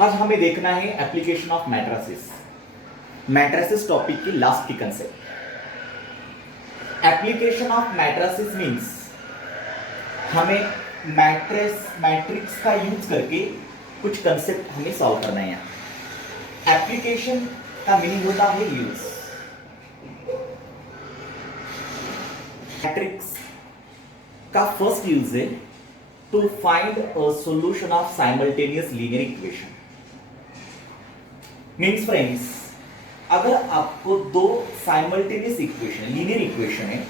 आज हमें देखना है application of matrices. Matrices topic की लास्ट की concept. Application of matrices means हमें मैट्रिक्स का यूज करके कुछ कंसेप्ट हमें सॉल्व करना है। एप्लीकेशन का मीनिंग होता है यूज। मैट्रिक्स का फर्स्ट यूज है to find a solution of simultaneous linear equation. Means friends, अगर आपको दो साइमल्टेनियस इक्वेशन लीनियर इक्वेशन है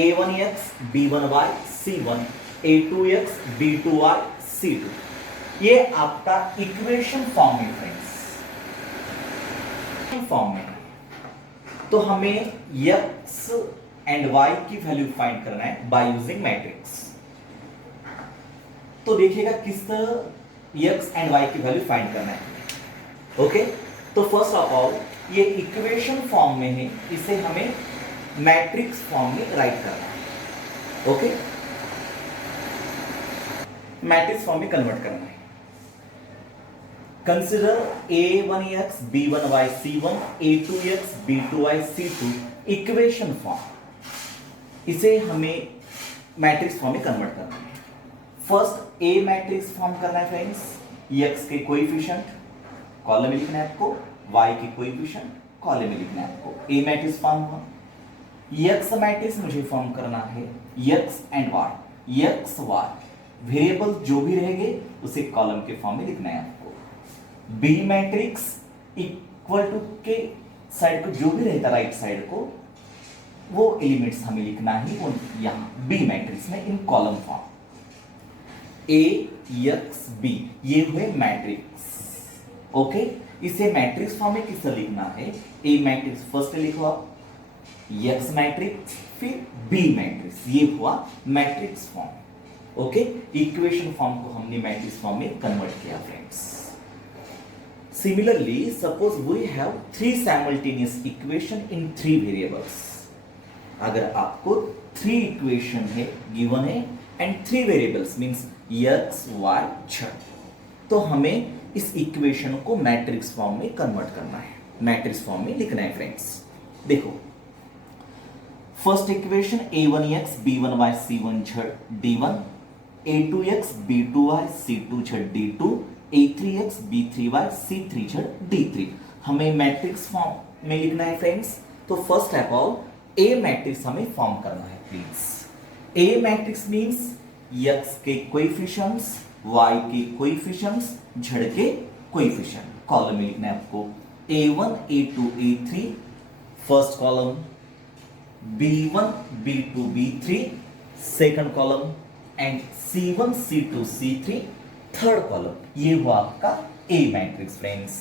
a1x b1y c1 a2x b2y c2, ये आपका इक्वेशन फॉर्म में फ्रेंड्स फॉर्म में, तो हमें x एंड y की वैल्यू फाइंड करना है बाय यूजिंग मैट्रिक्स। तो देखिएगा किस तरह x एंड y की वैल्यू फाइंड करना है। ओके, तो फर्स्ट ऑफ ऑल ये इक्वेशन फॉर्म में है, इसे हमें मैट्रिक्स फॉर्म में राइट करना है। ओके, मैट्रिक्स फॉर्म में कन्वर्ट करना है। Consider a1x b1y c1 a2x b2y c2 equation form, इसे हमें मैट्रिक्स फॉर्म में कन्वर्ट करना है। फर्स्ट ए मैट्रिक्स फॉर्म करना है फ्रेंड्स, x के कोएफिशिएंट कॉलम में लिखना है आपको, y के कोएफिशिएंट कॉलम में लिखना है आपको। ए मैट्रिक्स फॉर्म हुआ। x मैट्रिक्स मुझे फॉर्म करना है x and y, x y variable जो भी रहेंगे उसे कॉलम के फॉर्म में लिखना है आपको। बी मैट्रिक्स इक्वल टू के साइड को जो भी रहता राइट साइड को वो एलिमेंट्स हमें लिखना है यहां बी मैट्रिक्स में in column form. A X B ये हुए मैट्रिक्स। ओके, इसे मैट्रिक्स फॉर्म में किस तरह लिखना है? ए मैट्रिक्स फर्स्ट लिखो आप, एक्स मैट्रिक्स फिर बी मैट्रिक्स, ये हुआ matrix form. Okay, equation form को हमने मैट्रिक्स फॉर्म में कन्वर्ट किया friends. Similarly suppose we have three simultaneous equation in three variables. अगर आपको थ्री इक्वेशन है गिवन है and three variables means X Y Z, तो हमें इस इक्वेशन को मैट्रिक्स फॉर्म में कन्वर्ट करना है, मैट्रिक्स फॉर्म में लिखना है फ्रेंड्स। देखो first equation a1x b1y c1 z d1 a2x b2y c2 z d2 a3x b3y c3 z d3, हमें मैट्रिक्स फॉर्म में लिखना है फ्रेंड्स। तो first of all A matrix हमें फॉर्म करना है please. A matrix means x के coefficients, y के कोएफिशिएंट्स, z के कोएफिशिएंट कॉलम में लिखना है आपको। a1 a2 a3 first column, b1 b2 b3 second column and c1 c2 c3 third column, ये हुआ आपका ए मैट्रिक्स फ्रेंड्स।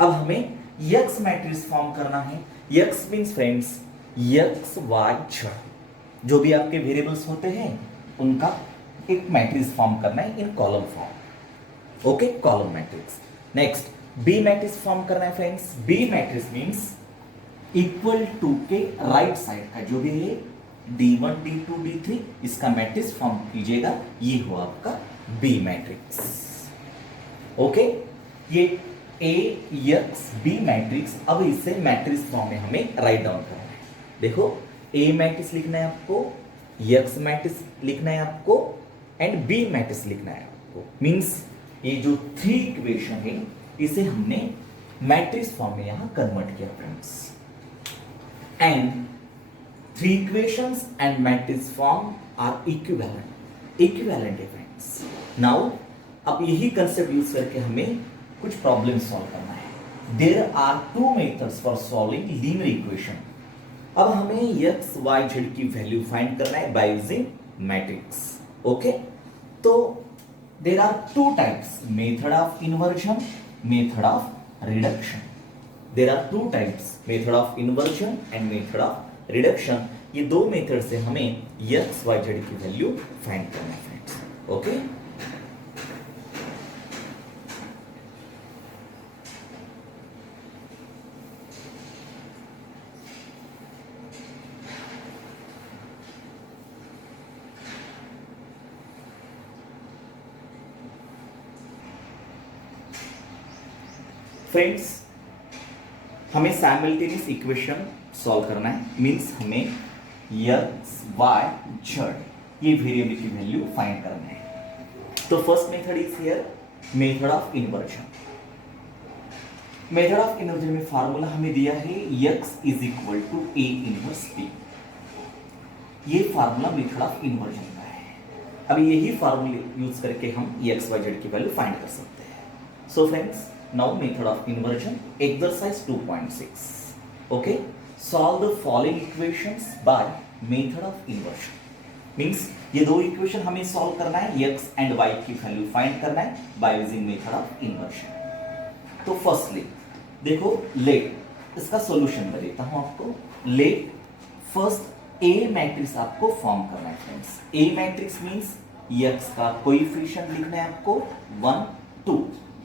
अब हमें x मैट्रिक्स फॉर्म करना है। x means friends x y z, जो भी आपके वेरिएबल्स होते हैं उनका एक मैट्रिक्स फॉर्म करना है in column form. Okay, column matrix. Next B matrix form करना है friends. B matrix means equal to के राइट साइड का जो भी है d1 d2 d3 इसका मैट्रिक्स फॉर्म कीजिएगा, ये हुआ आपका बी मैट्रिक्स। ओके, ये ए एक्स बी मैट्रिक्स, अब इसे मैट्रिक्स फॉर्म में हमें राइट डाउन करना है। देखो ए मैट्रिक्स लिखना है आपको, एक्स मैट्रिक्स लिखना है आपको एंड बी मैट्रिक्स लिखना है आपको। मींस ये जो थ्री इक्वेशन है इसे हमने मैट्रिक्स फॉर्म में यहां कन्वर्ट किया friends. And three equations and matrix form are equivalent है फ्रेंड्स। नाउ अब यही कंसेप्ट यूज करके हमें कुछ प्रॉब्लम सॉल्व करना है। There are two methods for solving linear equation. अब हमें एक्स वाई जेड की वैल्यू फाइंड करना है बाय यूजिंग मैट्रिक्स। ओके, तो there are two types, method of inversion, method of reduction. There are two types, method of inversion and method of reduction. ये दो method से हमें X Y Z की value find करना है friends. Okay, friends, हमें simultaneous equation solve करना है, मींस हमें x y z ये वेरिएबल की वैल्यू फाइंड करना है। तो first method is here method of inversion. Method of inversion में फार्मूला हमें दिया है x is equal to a inverse b। ये फार्मूला मेथड ऑफ इन्वर्जन का है। अब यही फार्मूला यूज करके हम x y z की वैल्यू फाइंड कर सकते हैं। So friends, now method of inversion, exercise 2.6। Okay, solve the following equations by method of inversion. Means ये दो इक्वेशन हमें सॉल्व करना है, x एंड y की वैल्यू फाइंड करना है by using method of inversion. तो फर्स्टली देखो, लेट इसका सॉल्यूशन मैं देता हूं आपको। लेट फर्स्ट ए मैट्रिक्स आपको फॉर्म करना है फ्रेंड्स। ए मैट्रिक्स मींस x का कोएफिशिएंट लिखना है आपको 1 2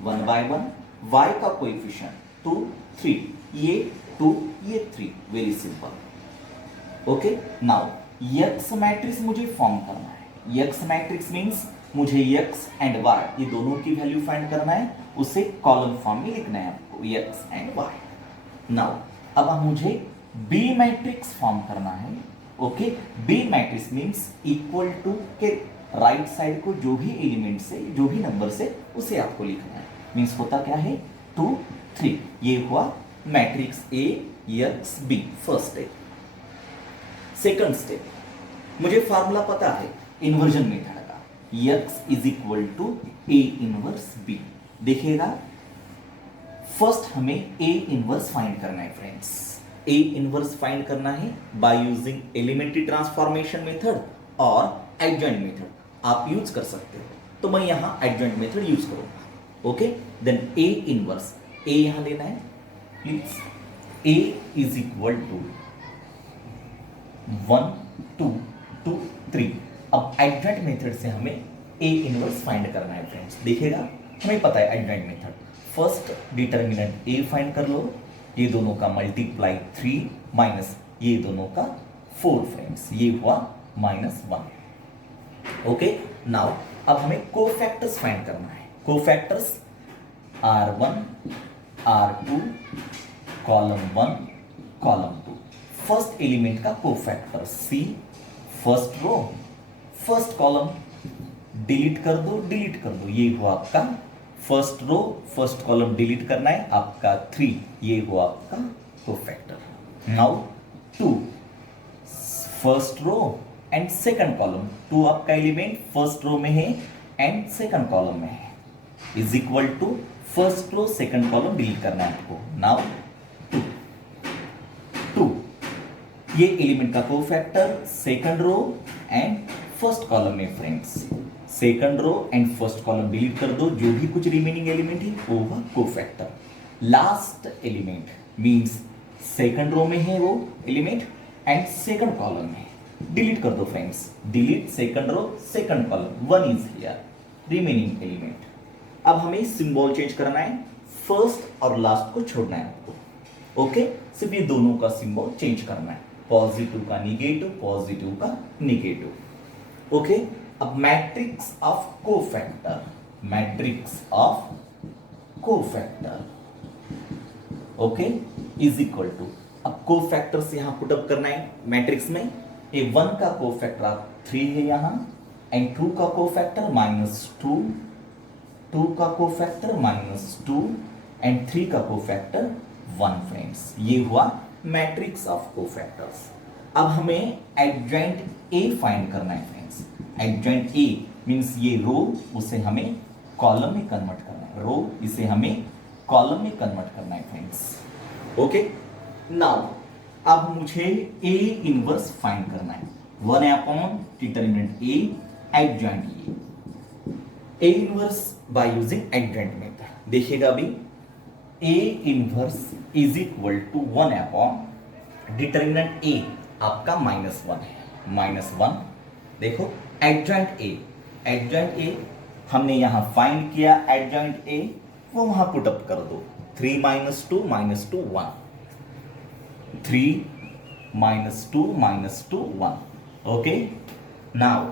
1 by 1, y का कोएफिशिएंट 2 3, ये 2 ये 3, very simple. Okay, now x matrix मुझे फॉर्म करना है। x मैट्रिक्स मींस मुझे x एंड y ये दोनों की वैल्यू फाइंड करना है, उसे कॉलम फॉर्म में लिखना है आपको x एंड y। नाउ अब मुझे b मैट्रिक्स फॉर्म करना है। Okay, b matrix means equal to के राइट साइड को जो भी एलिमेंट से, जो भी नंबर से, उसे आपको लिखना है। मींस होता क्या है 2 3, ये हुआ matrix A x b first step. Second step, मुझे फार्मूला पता है इन्वर्जन मेथड का, x is equal to a inverse b। देखिएगा, फर्स्ट हमें a इनवर्स फाइंड करना है फ्रेंड्स। a इनवर्स फाइंड करना है by using elementary transformation method और एडजॉइंट मेथड आप यूज कर सकते हो। तो मैं यहां एडजॉइंट मेथड यूज करूंगा। Okay, then a inverse, a यहां लेना है please. a is equal to 1 2 2 3। अब एडजॉइंट मेथड से हमें a इनवर्स फाइंड करना है फ्रेंड्स। देखिएगा, हमें पता है adjoint method, first determinant a find कर लो, ये दोनों का मल्टीप्लाई 3 माइनस ये दोनों का 4 फ्रेंड्स, ये हुआ -1। ओके, नाउ अब हमें कोफैक्टर्स फाइंड करना है। Cofactors r1 r2 column 1 column 2। First element का cofactor c, first row first column, delete कर दो डिलीट कर दो, ये हुआ आपका first row first column, delete करना है आपका 3, ये हुआ आपका cofactor. Now 2 first row and second column, 2 आपका एलिमेंट फर्स्ट रो में है एंड सेकंड कॉलम में है, is equal to first row second column, delete करना है आपको। नाउ 2 ये एलिमेंट का cofactor second row and first column में friends, second row and first column delete कर दो, जो भी कुछ रिमेनिंग एलिमेंट है वो होगा cofactor. Last element means second row में है वो एलिमेंट एंड सेकंड कॉलम में, डिलीट कर दो friends, delete second row second column, 1 is here remaining element. अब हमें सिंबल चेंज करना है, फर्स्ट और लास्ट को छोड़ना है आपको। ओके, सिर्फ ये दोनों का सिंबल चेंज करना है, पॉजिटिव का निगेटिव, पॉजिटिव का निगेटिव। ओके, अब matrix of cofactor, matrix of cofactor okay is equal to, अब कोफैक्टर्स यहां पुट अप करना है मैट्रिक्स में। ए 1 का कोफैक्टर 3 है यहां एंड 2 का कोफैक्टर -2, 2 का कोफैक्टर -2 एंड 3 का कोफैक्टर 1 फ्रेंड्स, ये हुआ मैट्रिक्स ऑफ कोफैक्टर्स। अब हमें एडजॉइंट ए फाइंड करना है फ्रेंड्स। एडजॉइंट ए मींस ये रो, उसे हमें कॉलम में कन्वर्ट करना है, रो इसे हमें कॉलम में कन्वर्ट करना है फ्रेंड्स। ओके, नाउ अब मुझे ए इनवर्स फाइंड करना है, 1 upon determinant A adjoint A inverse by using adjoint method. देखिएगा अभी, A inverse is equal to 1 upon determinant A आपका -1 है, -1। देखो एडजॉइंट ए हमने यहां फाइंड किया, एडजॉइंट ए वो वहां पुट अप कर दो, 3 - 2 -2 1, 3 -2 1। Okay, now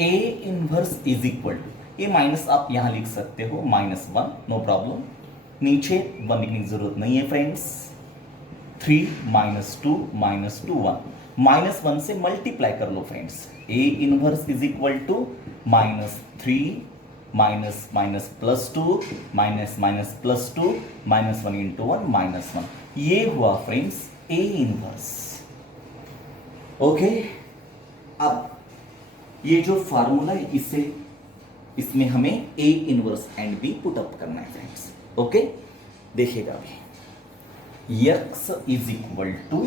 A inverse is equal to, ये माइनस आप यहां लिख सकते हो, -1 नो प्रॉब्लम, नीचे 1 लिखने की जरूरत नहीं है फ्रेंड्स। 3 -2 -2 1 -1 से मल्टीप्लाई कर लो friends. A inverse is equal to -3 minus plus 2 minus plus 2 -1 into 1 -1, ये हुआ फ्रेंड्स A इनवर्स। ओके, अब ये जो फार्मूला है इसमें हमें A inverse and B put up करना है फ्रेंड्स। ओके, देखिएगा अभी x is equal to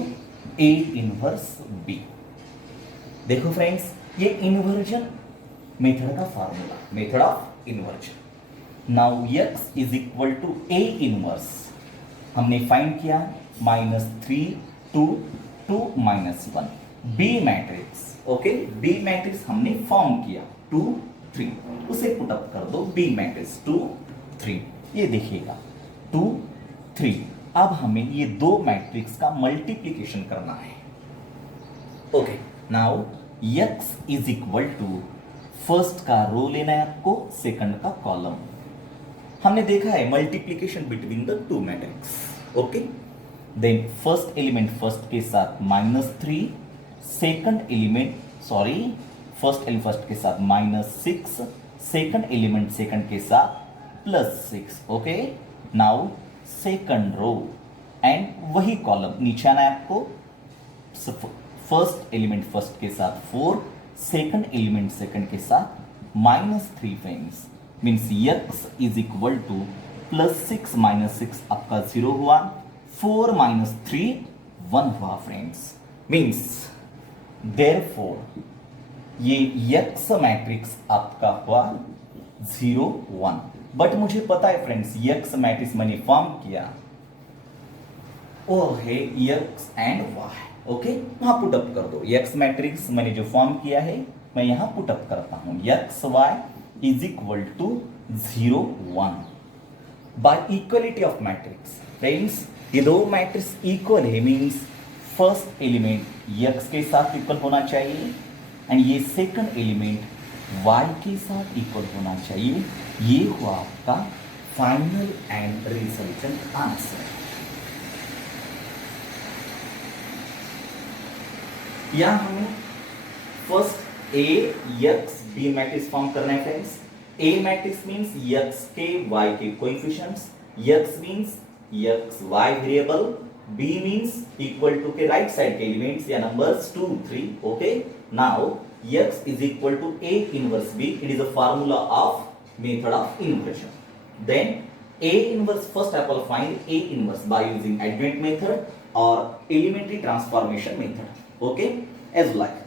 A inverse B। देखो फ्रेंड्स, ये इन्वर्जन मेथड का formula, method of inversion. Now x is equal to A inverse हमने फाइंड किया -3 2 2 -1 B matrix. Okay, B matrix हमने फॉर्म किया 2 3, उसे पुट अप कर दो B मैट्रिक्स 2 3। ये देखिएगा 2 3। अब हमें ये दो मैट्रिक्स का मल्टीप्लिकेशन करना है। Okay, now x is equal to first का रो लेना है आपको, सेकंड का कॉलम। हमने देखा है multiplication between the two matrix. Okay, then first element first के साथ -3, सेकंड एलिमेंट फर्स्ट के साथ -6, सेकंड एलिमेंट सेकंड के साथ +6। Okay, now second row and वही कॉलम नीचे आना है आपको। फर्स्ट एलिमेंट फर्स्ट के साथ 4, सेकंड एलिमेंट सेकंड के साथ -3 friends, means x is equal to +6 -6 आपका 0 हुआ, 4 -3 1 हुआ फ्रेंड्स, मीन्स देयरफॉर ये x मैट्रिक्स आपका हुआ 0 1। बट मुझे पता है फ्रेंड्स x मैट्रिक्स मैंने फॉर्म किया वो है x एंड y। ओके, वहां पुट अप कर दो। x मैट्रिक्स मैंने जो फॉर्म किया है मैं यहां पुट अप करता हूं, x y is equal to 0 1 by equality of matrix. Friends, ये दो मैट्रिक्स इक्वल है, मींस फर्स्ट एलिमेंट x के साथ इक्वल होना चाहिए एंड ये सेकंड एलिमेंट y के साथ इक्वल होना चाहिए। ये हुआ आपका फाइनल एंड रिजल्टेंट आंसर। यहां हमें first A x B matrix form करना है friends. A matrix means x के y के coefficients, x means x y variable, B means equal to के राइट साइड के एलिमेंट्स या numbers 2 3। Okay, now x is equal to A inverse B. It is a formula of method of inversion. Then A inverse, first I will find A inverse by using adjoint method or elementary transformation method. Okay, as like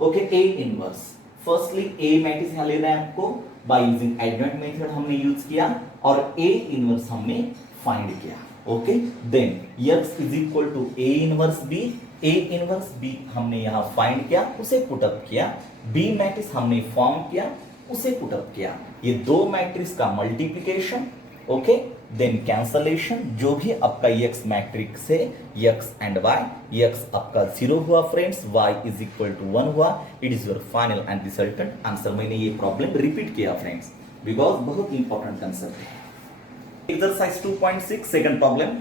okay, A inverse, firstly A matrix यहाँ लेना है आपको, by using adjoint method हमने use किया और A inverse हमने find किया। Okay, then x is equal to A inverse B. A inverse B हमने यहां फाइंड किया, उसे पुट अप किया। B मैट्रिक्स हमने फॉर्म किया, उसे पुट अप किया। ये दो मैट्रिक्स का मल्टीप्लिकेशन, ओके, देन कैंसलेशन। जो भी आपका x मैट्रिक्स है x एंड y, x आपका 0 हुआ friends, y is equal to 1 हुआ। It is your final and resultant answer. मैंने ये प्रॉब्लम रिपीट किया फ्रेंड्स बिकॉज बहुत इंपॉर्टेंट कंसेप्ट है। Exercise 2.6 second problem,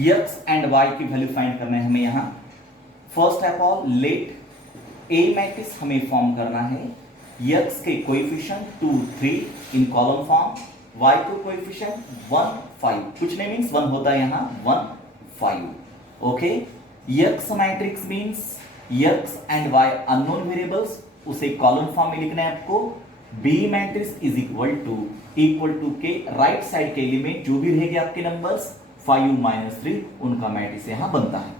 x and y की वैल्यू फाइंड करना है हमें यहां। First of all let A matrix हमें फॉर्म करना है, x के coefficient 2 3 in column form, y को कोएफिशिएंट 1 5, कुछ नहीं मींस 1 होता है यहां 1 5। Okay, x matrix means x and y unknown variables, उसे कॉलम फॉर्म में लिखना है आपको। B matrix is equal to के राइट साइड के एलिमेंट जो भी रहेंगे आपके नंबर्स 5 -3, उनका मैट्रिक्स यहां बनता है।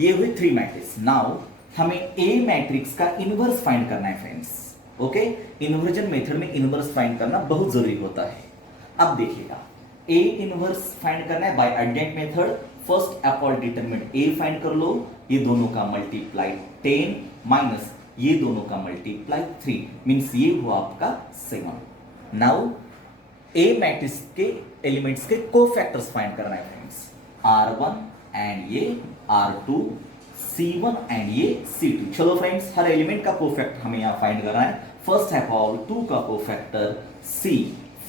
ये हुई 3 मैट्रिक्स। नाउ हमें A मैट्रिक्स का इनवर्स फाइंड करना है फ्रेंड्स। ओके, इन्वर्जन मेथड में इनवर्स फाइंड करना बहुत जरूरी होता है। अब देखिएगा, A इनवर्स फाइंड करना है by adjoint method. First of all determinant A find कर लो, ये दोनों का मल्टीप्लाई 10 माइनस ये दोनों का मल्टीप्लाई 3, मींस ये हुआ आपका 7। नाउ A मैट्रिक्स के एलिमेंट्स के कोफैक्टर्स फाइंड करना है फ्रेंड्स, R1 एंड ये R2, C1 एंड ये C2। चलो फ्रेंड्स, हर एलिमेंट का कोफैक्टर हमें यहां फाइंड करना है। फर्स्ट है ऑल 2 का cofactor C,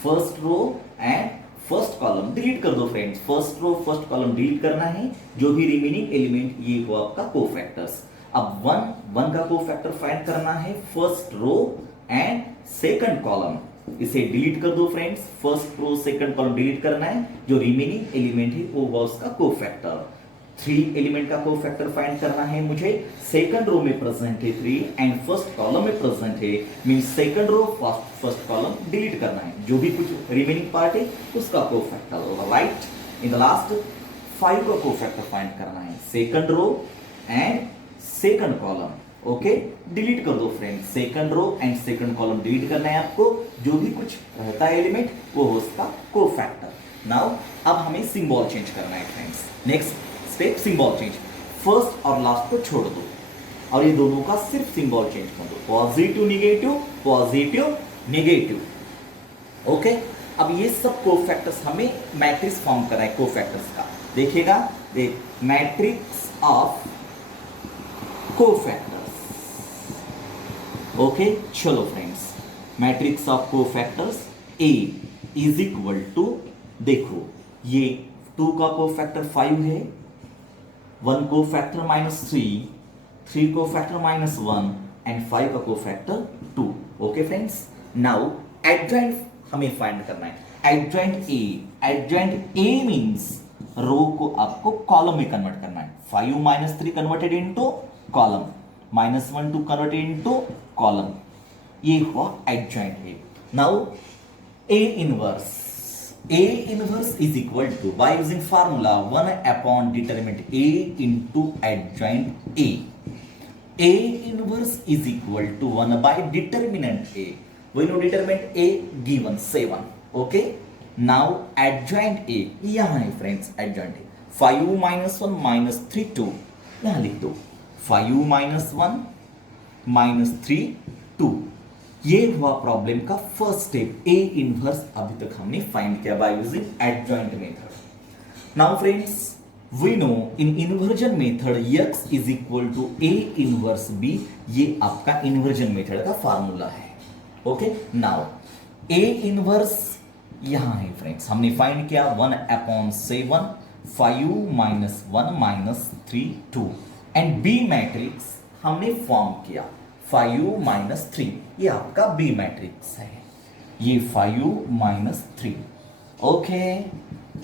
first row and first column delete कर दो friends, first row first column delete करना है, जो भी रिमेनिंग एलिमेंट ये हो आपका कोफैक्टर्स। अब वन का कोफैक्टर फाइंड करना है first row and second column, इसे डिलीट कर दो friends, first row second column delete करना है, जो रिमेनिंग एलिमेंट है वो होगा उसका कोफैक्टर। 3 एलिमेंट का कोफैक्टर फाइंड करना है मुझे, सेकंड रो में प्रेजेंट है 3 एंड फर्स्ट कॉलम में प्रेजेंट है, means second row first column delete करना है, जो भी कुछ रिमेनिंग पार्ट है उसका कोफैक्टर होगा, राइट। इन द लास्ट 5 का कोफैक्टर फाइंड करना है, second row and second column, okay, delete कर दो friends, second row and second column delete करना है आपको, जो भी कुछ रहता है एलिमेंट वो हो उसका कोफैक्टर। नाउ अब हमें सिंबल चेंज करना है friends, next step symbol change, first और लास्ट को छोड़ दो और ये दोनों का सिर्फ सिंबल चेंज कर दो, पॉजिटिव नेगेटिव, ओके। अब ये सब कोफैक्टर्स हमें मैट्रिक्स फॉर्म करना है कोफैक्टर्स का, देखिएगा, देख मैट्रिक्स ऑफ कोफैक्टर्स, ओके। चलो friends, matrix of cofactors A is equal to, देखो ये 2 का कोफैक्टर 5 है, 1 कोफैक्टर -3, 3 कोफैक्टर -1 एंड 5 का cofactor 2, okay friends. Now adjoint हमें फाइंड करना है, एडजॉइंट A मींस रो को आपको कॉलम में कन्वर्ट करना है, 5 -3 converted into column, -1 2 converted into column, ये हुआ एडजॉइंट है। Now A inverse is equal to, by using formula 1 upon determinant A into adjoint A. A inverse is equal to 1 by determinant A. We know determinant A given 7. Okay. Now adjoint A, यहाँ है friends adjoint A, 5 -1 -3 2, यहाँ लिख दो 5 -1 -3 2। ये हुआ problem का first step, A inverse अभी तक हमने फाइंड किया by using adjoint method. Now friends we know in inversion method x is equal to A inverse B, ये आपका इन्वर्जन मेथड का फार्मूला है, ओके। नाउ A इनवर्स यहां है फ्रेंड्स, हमने फाइंड किया 1/7, 5 -1 -3 2 एंड B मैट्रिक्स हमने फॉर्म किया 5 -3, ये आपका B मैट्रिक्स है, ये 5 -3, ओके,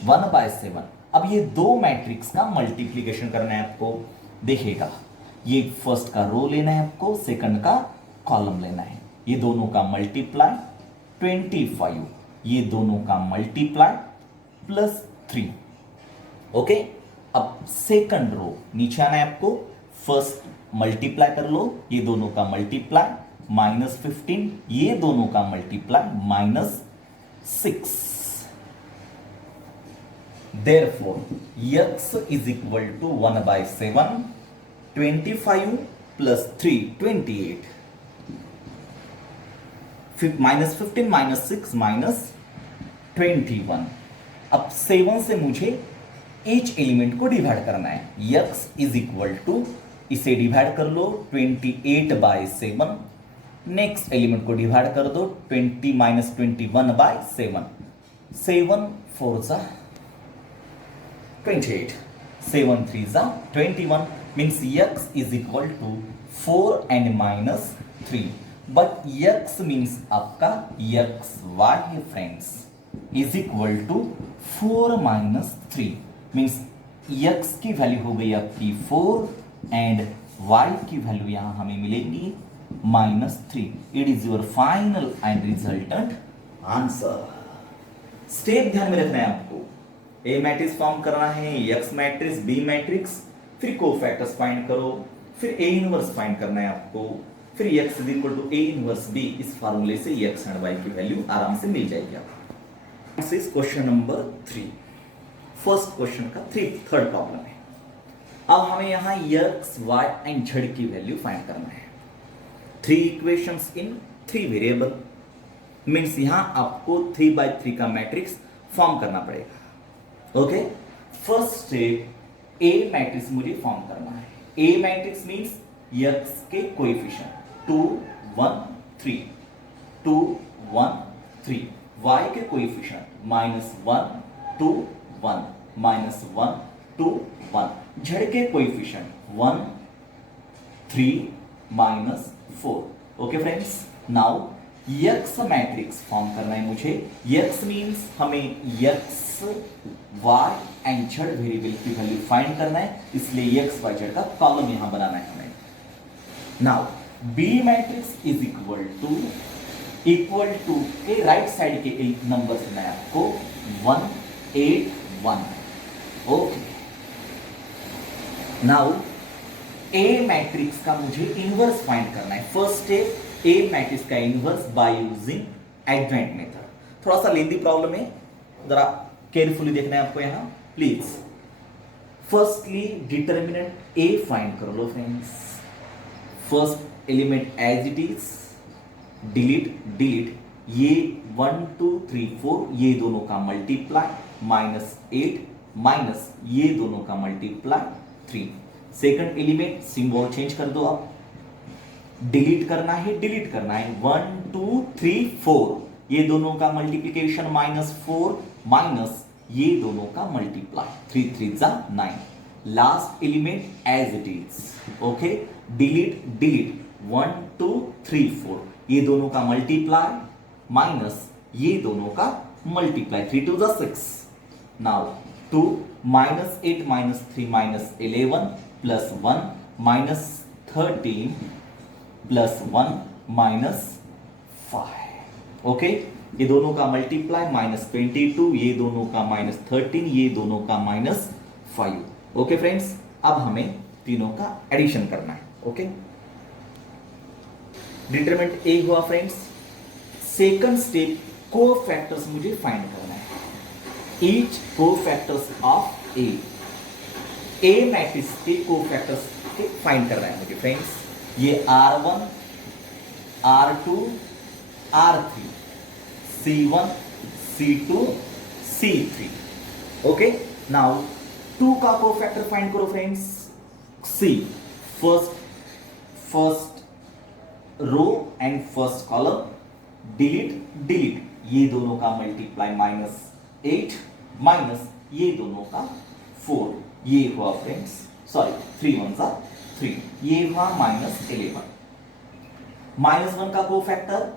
1/7। अब ये दो मैट्रिक्स का मल्टीप्लीकेशन करना है आपको, देखिएगा ये फर्स्ट का रो लेना है आपको, सेकंड का कॉलम लेना है, ये दोनों का मल्टीप्लाई 25, ये दोनों का मल्टीप्लाई +3, ओके। अब सेकंड रो नीचे आना है आपको, फर्स्ट मल्टीप्लाई कर लो, ये दोनों का मल्टीप्लाई -15, ये दोनों का multiply -6, therefore x is equal to 1/7, 25 + 3 28, -15 -6 -21। अब 7 से मुझे ईच एलिमेंट को डिवाइड करना है, x इज इक्वल टू, इसे डिवाइड कर लो 28/7, नेक्स्ट एलिमेंट को डिवाइड कर दो 20 - 21/7, 7 4 ज़ा 28, 7 3 ज़ा 21, means x is equal to 4 and -3, but x means आपका xy है friends, is equal to 4 - 3, means x की वैल्यू हो गई आपकी 4 एंड y की वैल्यू यहां हमें मिलेगी -3। It is your final and resultant answer. Step ध्यान में रखना है आपको, A मैट्रिक्स फॉर्म करना है, x मैट्रिक्स, B मैट्रिक्स, फिर कोफैक्टर्स फाइंड करो, फिर A इनवर्स फाइंड करना है आपको, फिर x is equal to A inverse B, इस फार्मूले से x एंड y की वैल्यू आराम से मिल जाएगी आपको। This is question number 3, first question का थर्ड प्रॉब्लम है। अब हमें यहां x, y एंड z की वैल्यू फाइंड करना है, 3 इक्वेशंस इन 3 वेरिएबल, मींस यहां आपको 3/3 का मैट्रिक्स फॉर्म करना पड़ेगा, okay. First step A matrix मुझे फॉर्म करना है, A मैट्रिक्स मींस x के कोएफिशिएंट 2 1 3, 2 1 3, y के कोएफिशिएंट -1 2 1 -1 2 1, z के coefficient 1 3 -4। Okay friends, now x matrix form करना है मुझे। x मींस हमें x y and z variable की वैल्यू फाइंड करना है, इसलिए x y z का कॉलम यहां बनाना है हमें। Now B matrix is equal to के राइट साइड के नंबर्स मैं आपको 1 8 1। ओके, नाउ A मैट्रिक्स का मुझे इनवर्स फाइंड करना है। फर्स्ट स्टेप, A मैट्रिक्स का inverse by using adjoint method. थोड़ा सा लेंदी प्रॉब्लम है, जरा केयरफुली देखना है आपको यहां please. Firstly determinant A find कर लो friends. First element as it is, delete ये 1 2 3 4 ये दोनों का मल्टीप्लाई -8 माइनस ये दोनों का multiply 3। Second element symbol change कर दो आप, डिलीट करना है 1 2 3 4 ये दोनों का मल्टीप्लिकेशन -4 माइनस ये दोनों का मल्टीप्लाई 3 3 जा 9। Last element as it is, okay, delete 1 2 3 4 ये दोनों का मल्टीप्लाई माइनस ये दोनों का मल्टीप्लाई 3 2 जा 6। Now 2 -8 -3 -11 plus 1 -13 plus 1 -5। ओके, ये दोनों का मल्टीप्लाई -22 ये दोनों का -13 ये दोनों का -5। ओके फ्रेंड्स, अब हमें तीनों का एडिशन करना है। ओके, डिटरमिनेंट ए हुआ फ्रेंड्स। सेकंड स्टेप, कोफैक्टर्स मुझे फाइंड करना है। Each cofactors of A matrix के कोफैक्टर्स के फाइंड करना है मुझे फ्रेंड्स। ये R1 R2 R3 C1 C2 C3। Okay, now 2 का कोफैक्टर फाइंड करो friends. C first row and first column, delete ये दोनों का मल्टीप्लाई -8 माइनस ये दोनों का 4 ये हुआ फ्रेंड्स, सॉरी 3 1 जा 3 ये हुआ -11। -1 का cofactor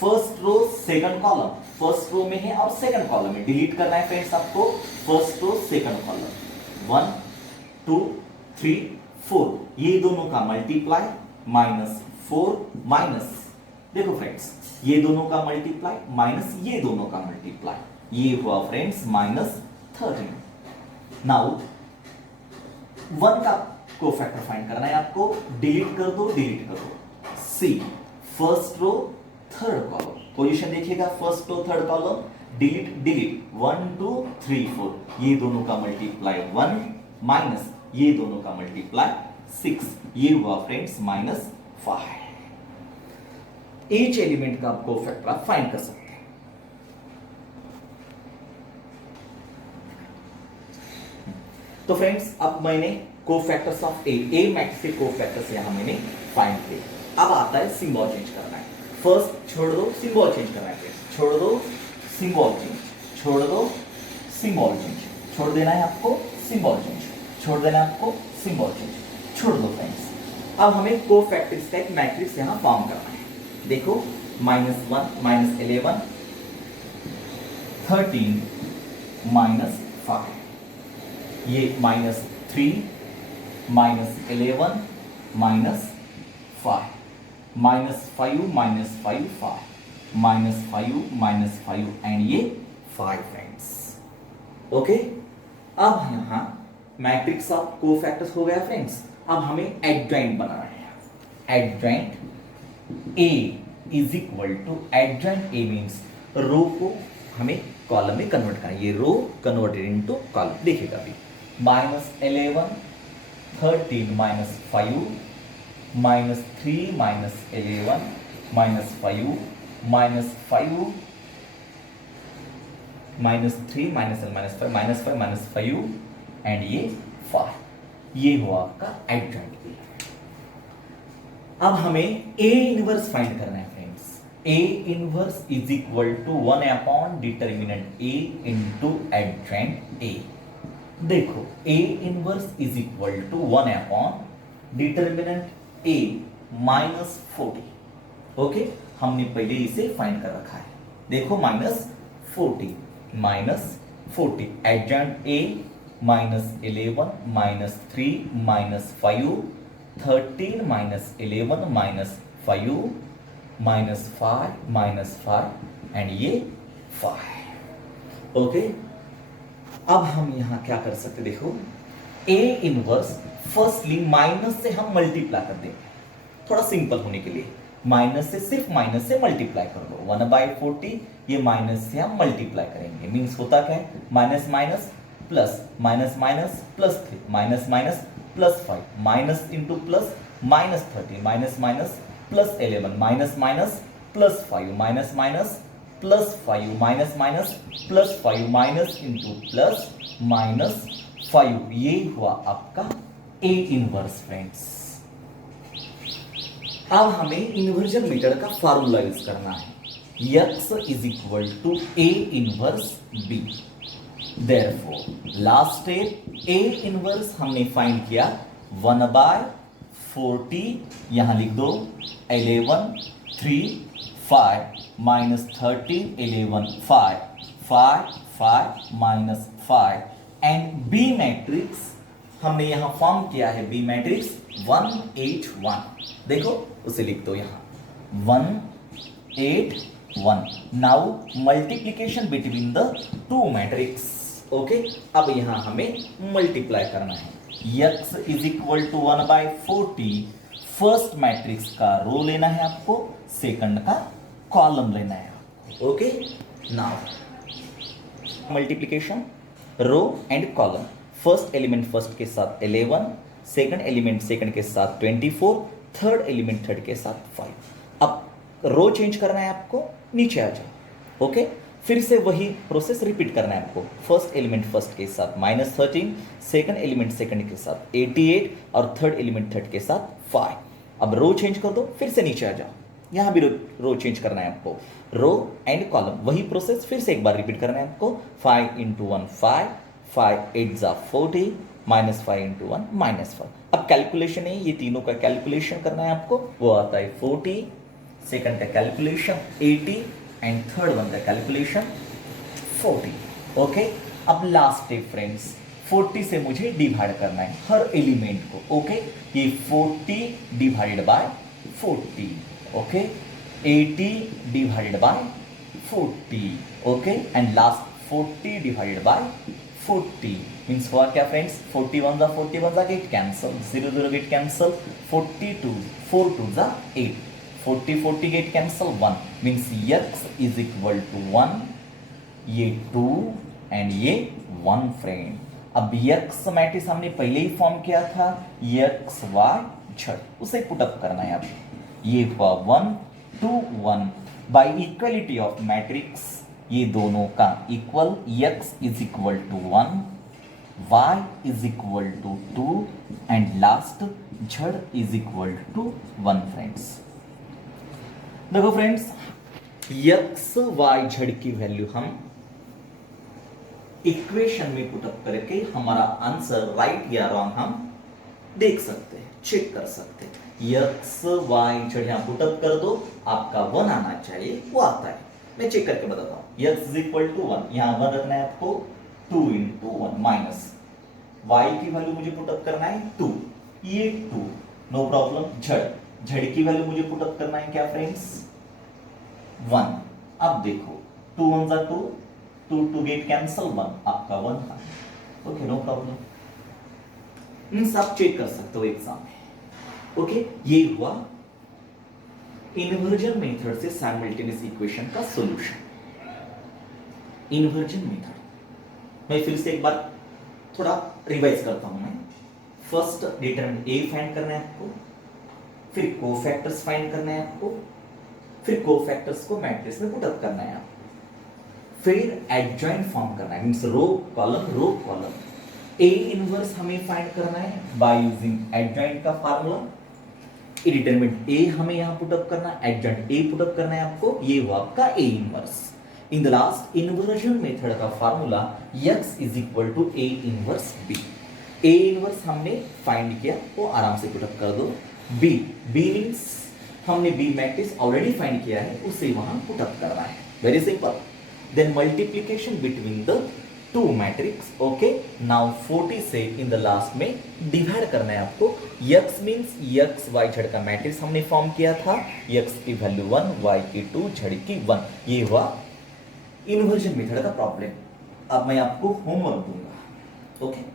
first row second column, first row में है और सेकंड कॉलम में, डिलीट करना है फ्रेंड्स आपको। फर्स्ट रो सेकंड कॉलम 1 2 3 4 ये दोनों का मल्टीप्लाई -4 माइनस, देखो फ्रेंड्स ये दोनों का मल्टीप्लाई माइनस ये दोनों का मल्टीप्लाई ये हुआ फ्रेंड्स -13। नाउ 1 का कोफैक्टर फाइंड करना है आपको, डिलीट कर दो see first row third column, position देखिएगा first row third column, delete 1 2 3 4 ये दोनों का मल्टीप्लाई 1 माइनस ये दोनों का मल्टीप्लाई 6 ये हुआ फ्रेंड्स -5। ईच एलिमेंट का आप कोफैक्टर आप फाइंड कर सकते हैं। तो फ्रेंड्स अब मैंने कोफैक्टर्स ऑफ ए मैट्रिक्स के कोफैक्टर्स यहां मैंने फाइंड किए। अब आता है सिंबल चेंज करना है। फर्स्ट छोड़ दो सिंबल चेंज करना है, छोड़ दो सिंबल चेंज, छोड़ दो सिंबल चेंज, छोड़ देना है आपको सिंबल चेंज, छोड़ देना है आपको सिंबल चेंज, छोड़ दो फ्रेंड्स। अब हमें कोफैक्टर्स का एक मैट्रिक्स यहां फॉर्म करना है। देखो -1 -11 13 -5 ये -3 -11 -5 -5 -5 -5 एंड ये 5 फ्रेंड्स। ओके, अब यहां मैट्रिक्स ऑफ कोफैक्टर्स हो गया फ्रेंड्स। अब हमें एडजॉइंट बनाना है। Adjoint A is equal to, adjoint A means row को हमें कॉलम में कन्वर्ट करना है। ये रो कन्वर्टेड इनटू कॉलम, देखिएगा अभी -11 13 -5 -3 -11 -5 -3 -5 एंड ये 5 ये हुआ आपका एडजॉइंट। अब हमें A इनवर्स फाइंड करना है friends. A inverse is equal to 1 upon determinant A into adjoint A। देखो A inverse is equal to 1 upon determinant A minus 40। Okay, हमने पहले इसे फाइंड कर रखा है। देखो minus 40 adjoint A minus 11 minus 3 minus 5 13 minus 11 minus 5 minus 5 and ये 5। Okay, अब हम यहां क्या कर सकते, देखो A इनवर्स फर्स्टली माइनस से हम मल्टीप्लाई कर देंगे, थोड़ा सिंपल होने के लिए। माइनस से, सिर्फ माइनस से मल्टीप्लाई कर दो, 1/40 ये माइनस से हम मल्टीप्लाई करेंगे, मींस होता क्या है, minus minus plus, minus minus plus 3, minus minus plus 5, minus into plus minus 30, minus minus plus 11, minus minus plus 5, minus minus plus 5, minus minus plus 5, minus into plus minus 5, ये हुआ आपका A inverse friends. अब हमें inversion method का formula use करना है, x is equal to A inverse B। Therefore last step A inverse हमने find किया 1/40, यहां लिख दो 11 3 5 minus 13 11 5 5 5 minus 5 and B matrix हमने यहां फॉर्म किया है, B मैट्रिक्स 181। देखो उसे लिख दो यहां 181। Now multiplication between the two matrix. Okay, अब यहां हमें मल्टीप्लाई करना है, x is equal to 1/40, first matrix का रो लेना है आपको, सेकंड का कॉलम लेना है आपको। Okay, now multiplication row and column, first element first के साथ 11, सेकंड एलिमेंट सेकंड के साथ 24, थर्ड एलिमेंट थर्ड के साथ 5। अब रो चेंज करना है आपको, नीचे आ जाओ। ओके, फिर से वही प्रोसेस रिपीट करना है आपको, फर्स्ट एलिमेंट फर्स्ट के साथ -13, सेकंड एलिमेंट सेकंड के साथ 88 और थर्ड एलिमेंट थर्ड के साथ 5। अब रो चेंज कर दो, फिर से नीचे आ जाओ, यहां भी रो चेंज करना है आपको, रो एंड कॉलम, वही प्रोसेस फिर से एक बार रिपीट करना है आपको। 5 इंटू 1 5, 5 8 जा 40, -5 इंटू 1 -5। अब कैलकुलेशन है, ये तीनों का कैलकुलेशन करना है आपको, वो आता है 40, सेकंड का कैलकुलेशन 80 एंड थर्ड वन का कैलकुलेशन 40। ओके, अब लास्ट स्टेप फ्रेंड्स, 40 से मुझे डिवाइड करना है हर एलिमेंट को। ओके, ये 40 divided by 40, okay, 80 divided by 40, okay, and last 40 divided by 40 means हुआ क्या फ्रेंड्स, 41 जा गेट कैंसल, 0 0 गेट कैंसल, 42 4 2 जा 8, 40 40 get cancel 1 means x is equal to 1, ये 2 एंड ये 1 फ्रेंड। अब x मैट्रिक्स हमने पहले ही फॉर्म किया था, x y z, उसे पुटअप करना है। अब ये हुआ 1 2 1 बाय इक्वलिटी ऑफ मैट्रिक्स, ये दोनों का equal, x is equal to 1, y is equal to 2 and last z is equal to 1 friends. देखो फ्रेंड्स, x y z की वैल्यू हम इक्वेशन में पुटअप करके हमारा आंसर राइट या रॉन्ग हम देख सकते हैं, चेक कर सकते हैं। x y z यहां पुटअप कर दो, आपका 1 आना चाहिए, वो आता है, मैं चेक करके बताता हूं। x इज इक्वल टू 1, यहां 1 रखना है आपको, 2 इंटू 1 माइनस y की वैल्यू मुझे पुटअप करना है 2, ये 2 नो प्रॉब्लम। z की वैल्यू मुझे पुटअप करना है क्या फ्रेंड्स, 1। अब देखो 2 1 जा 2, 2 2 गेट कैंसल 1, आपका 1 था। ओके, नो प्रॉब्लम, मींस आप चेक कर सकते हो एग्जाम में। ओके, ये हुआ इन्वर्जन मेथड से साइमल्टेनियस इक्वेशन का सॉल्यूशन। इन्वर्जन मेथड मैं फिर से एक बार थोड़ा रिवाइज करता हूं मैं। फर्स्ट डिटरमिनेंट ए फाइंड करना है आपको, फिर कोफैक्टर्स फाइंड करना है आपको, फिर कोफैक्टर्स को मैट्रिक्स में पुटअप करना है आपको, फिर एडजॉइंट फॉर्म करना है, means row column. A inverse हमें फाइंड करना है बाय यूजिंग एडजॉइंट का फार्मूला, डिटरमिनेंट ए हमें यहां पुटअप करना, एडजंट ए पुटअप करना है आपको, ये हुआ आपका A inverse. In the last inversion method का formula x is equal to A inverse B. A inverse हमने फाइंड किया, वो आराम से पुटअप कर दो। बी मीन्स हमने बी मैट्रिक्स ऑलरेडी फाइंड किया है, उसे वहां पुटअप करना है, very simple. Then multiplication between the two matrix, okay. Now 40 से इन द लास्ट में डिवाइड करना है आपको। x means x y z का मैट्रिक्स हमने फॉर्म किया था, x की वैल्यू 1, y की 2, z की 1। ये हुआ इन्वर्जन मेथड का प्रॉब्लम। अब मैं आपको होमवर्क दूंगा, ओके।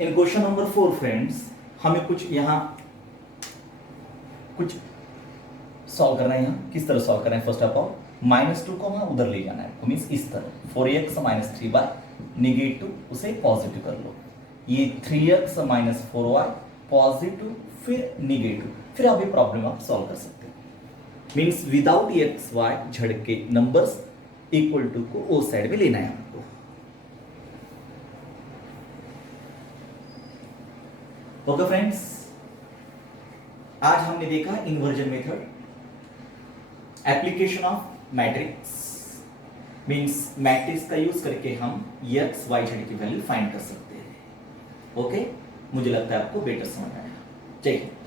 इन क्वेश्चन नंबर 4 फ्रेंड्स, हमें कुछ यहां कुछ सॉल्व करना है। यहाँ किस तरह सॉल्व करना है? फर्स्ट ऑफ ऑल -2 को वहां उधर ले जाना है, मीन्स इस तरह 4x - 3y नेगेटिव, उसे पॉजिटिव कर लो। ये 3x - 4y पॉजिटिव फिर नेगेटिव, फिर आप ये प्रॉब्लम आप सॉल्व कर सकते हैं। Means without x y z के नंबर्स इक्वल टू को ओ साइड में लेना है आपको। ओके फ्रेंड्स, आज हमने देखा inversion method, application of matrix, means matrix का यूज करके हम x y z की वैल्यू फाइंड कर सकते हैं। ओके, मुझे लगता है आपको बेटर समझ आया। जय हिंद।